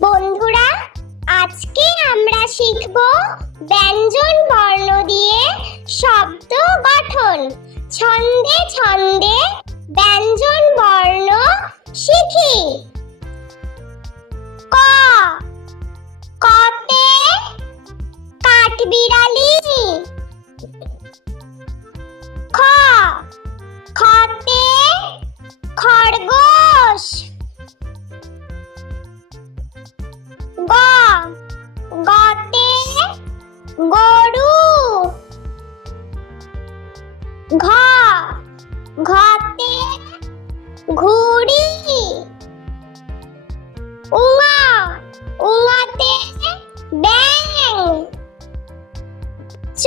বন্ধুরা, আজকে আমরা শিখব ব্যঞ্জন বর্ণ দিয়ে শব্দ গঠন। ছন্দে ছন্দে ব্যঞ্জন বর্ণ শিখি। ক, কতে কাঠবিড়ালি। খ, খতে খরগোশ। গ, গতে গরু। ঘ, ঘতে ঘুড়ি। উঙা, উঙাতে ব্যাঙ। চ,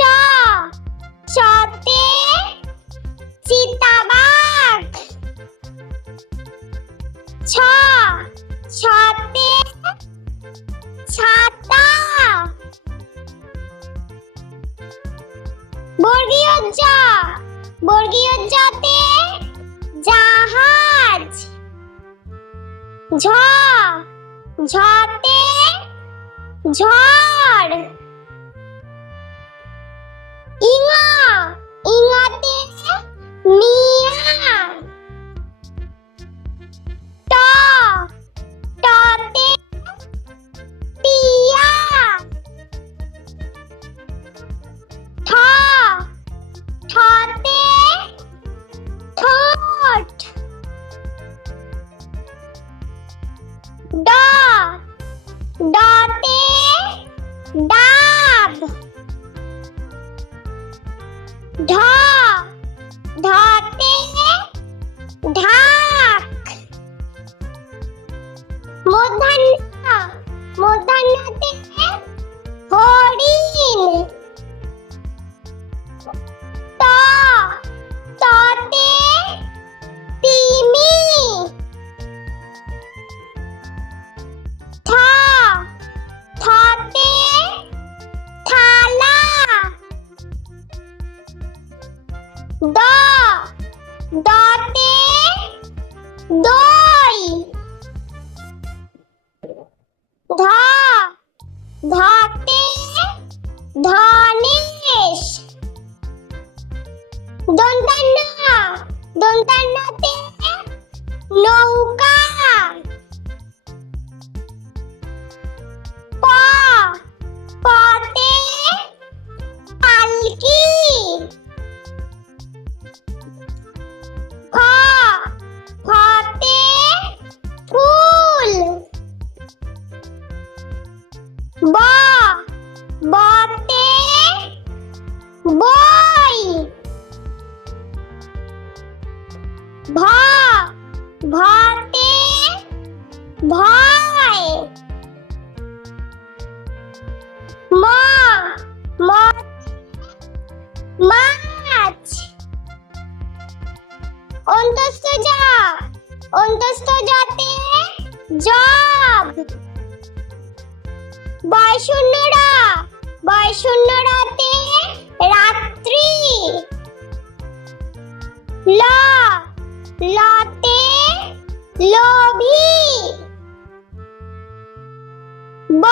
চতে চিতাবাঘ। ছ, ছতে ছাতা। বর্গীয় জ, বর্গীয় জতে জাহাজ। ঝ, ঝতে ঝড়। ইঙা, ইঙাতে মিয়া। ট, টতে টিয়া। ঠ, ঠতে ঠোঁট। ড, ডতে ডাব। ঢ, ঢতে ঢাক। মূর্ধন্য, মূর্ধন্যতে হরিণ। ত, ততে তিমি। থ, থতে থালা। দ, দতে দই। ধ, ধতে ধনেশ। দন্তান্ন, দন্তান্নতে নৌকা। প, পতে পালকি। ফ, ফতে ফুল। ব, বতে বই। ভ, ভতে ভয়। ম, মাছ। অন্তস্থ জ, অন্তস্থ জতে জব। বয়শূন্য র, বয়শূন্য রতে রাত্রি। ল, লতে লোভী। ব,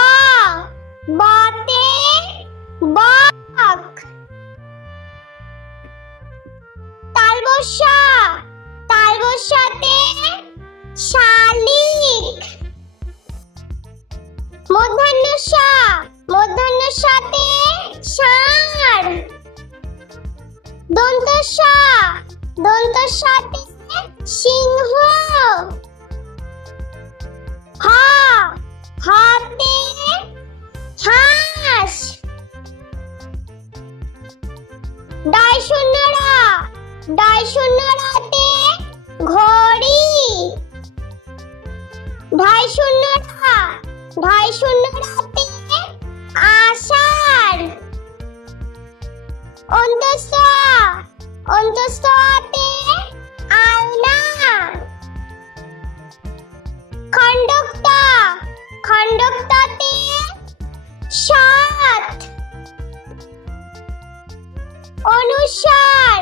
বতে বক। তালবস্য, তালবস্যতে শালিক। মূর্ধন্য ষ, মূর্ধন্য ষতে ষাঁড়। দন্ত স, দন্ত সতে সিংহ। হ, হতে হাঁস। ডয় শূন্য র, ডয় শূন্য রতে ঘড়ি। ঢয় শূন্য র, ঢয় শূন্য রতে আষাঢ়। অন্তস্থ, অন্তস্থতে আলনা। খণ্ডক্ত, খণ্ডক্ততে সৎ। অনুস্বার,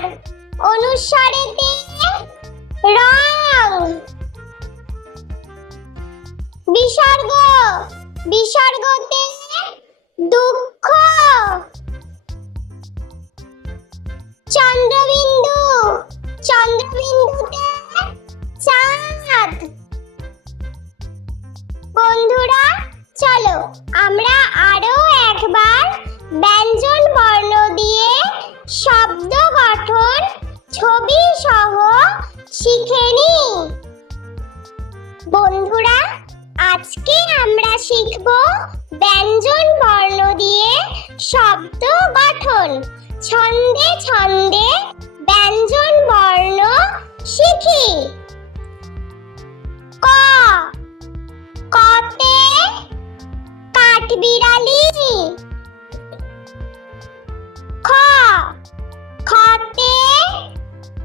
অনুস্বারেতে রং। বিসর্গ, বিসর্গতে দুঃখ। চন্দ্রবিন্দু, চন্দ্রবিন্দুতে চাঁদ। বন্ধুরা চলো আমরা আরো একবার ব্যঞ্জন বর্ণ দিয়ে শব্দ গঠন ছবি সহ শিখে নিই। বন্ধুরা আজকে আমরা শিখব ব্যঞ্জন বর্ণ দিয়ে শব্দ গঠন। ছন্দে ছন্দে ব্যঞ্জন বর্ণ শিখি। ক, কতে কাঠবিড়ালি। খ, খতে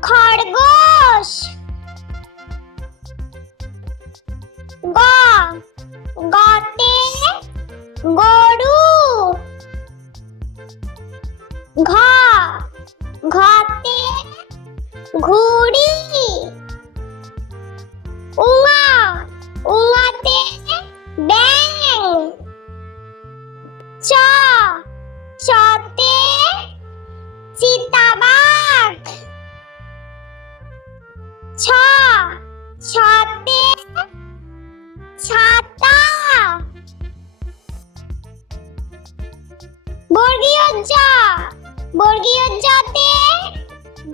খরগোশ। গ, গতে গরু। ঘ, ঘতে ঘুড়ি। উঙা, উঙাতে ব্যাঙ। চ, চতে চিতাবাঘ। ছ, ছতে ছাতা। বর্গীয় জ, বর্গীয় জতে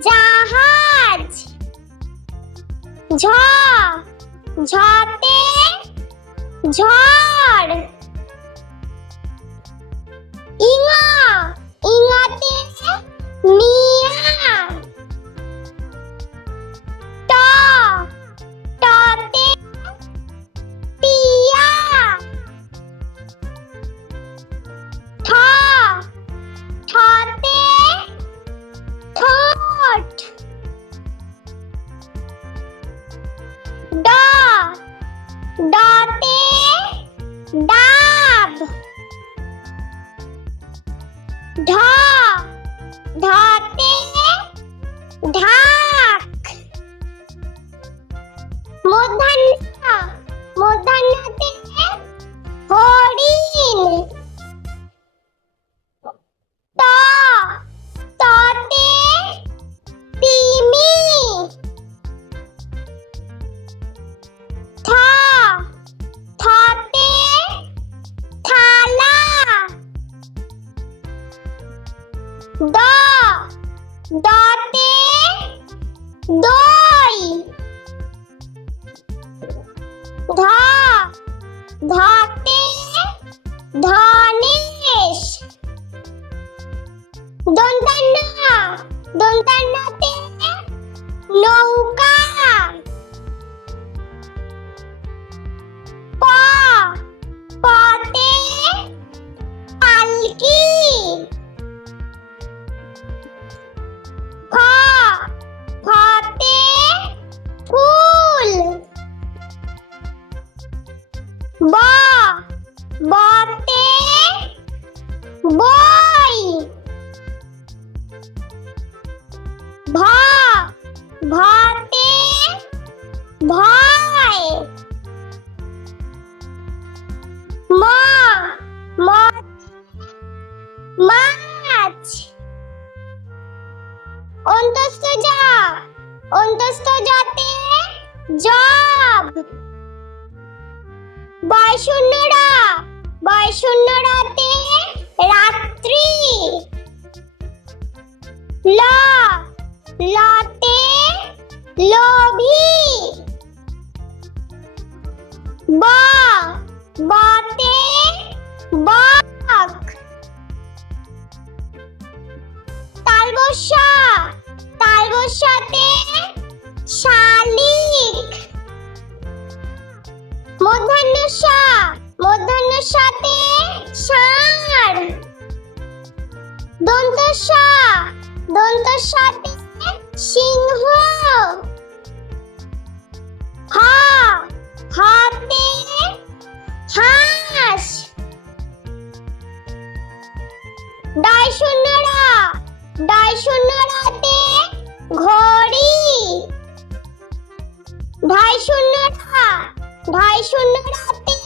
জাহাজ। ঝ, ঝতে ঝড়। ইঙা, ইঙাতে মিয়া। ট, টতে টিয়া। ঠ, ঠতে ঠোঁট। ড, ডতে ডাব। ঢ, ঢতে ঢাক। মূর্ধন্য, মূর্ধন্যতে হরিণ। ত, ততে তিমি। থ, থতে থালা। দ, দতে দই। ধ, ধতে ধনেশ। দন্তান্ন, দন্তান্নতে নৌকা। প, পতে পালকি। ফ, ফতে ফুল। ব, বতে বই। ভ, ভতে ভয়। ম, মাছ। অন্তস্থ জ, অন্তস্থ জতে জব। বয়শূন্য র, বয়শূন্য রতে রাত্রি। ল, লতে লোভী। ব, বতে বক। তালবস্য, তালবস্যতে শালিক। মূর্ধন্য ষ, মূর্ধন্য ষতে ষাঁড়। দন্ত স, দন্ত সতে সিংহ। হ, হতে হাঁস। ডয় শূন্য র, ডয় শূন্য রতে ঘড়ি। ঢয় শূন্য র, ঢয় শূন্য রতে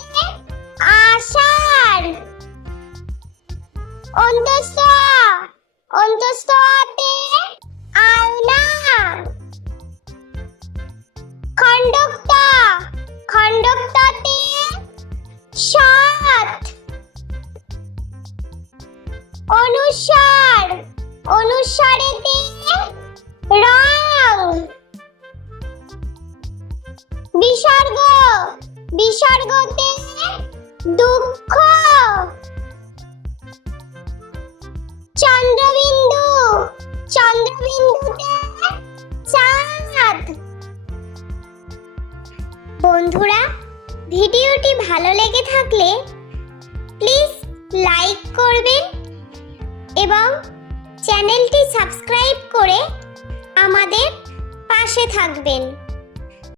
খণ্ডকটা, খণ্ডকটাতে 7। অনুসার, অনুসারেতে রং। বিসর্গ, বিসর্গতে দুঃখ। চন্দ্রবিন্দু, চন্দ্রবিন্দুতে চাঁদ। বন্ধুরা, ভিডিওটি ভালো লেগে থাকলে প্লিজ লাইক করবেন এবং চ্যানেলটি সাবস্ক্রাইব করে আমাদের পাশে থাকবেন।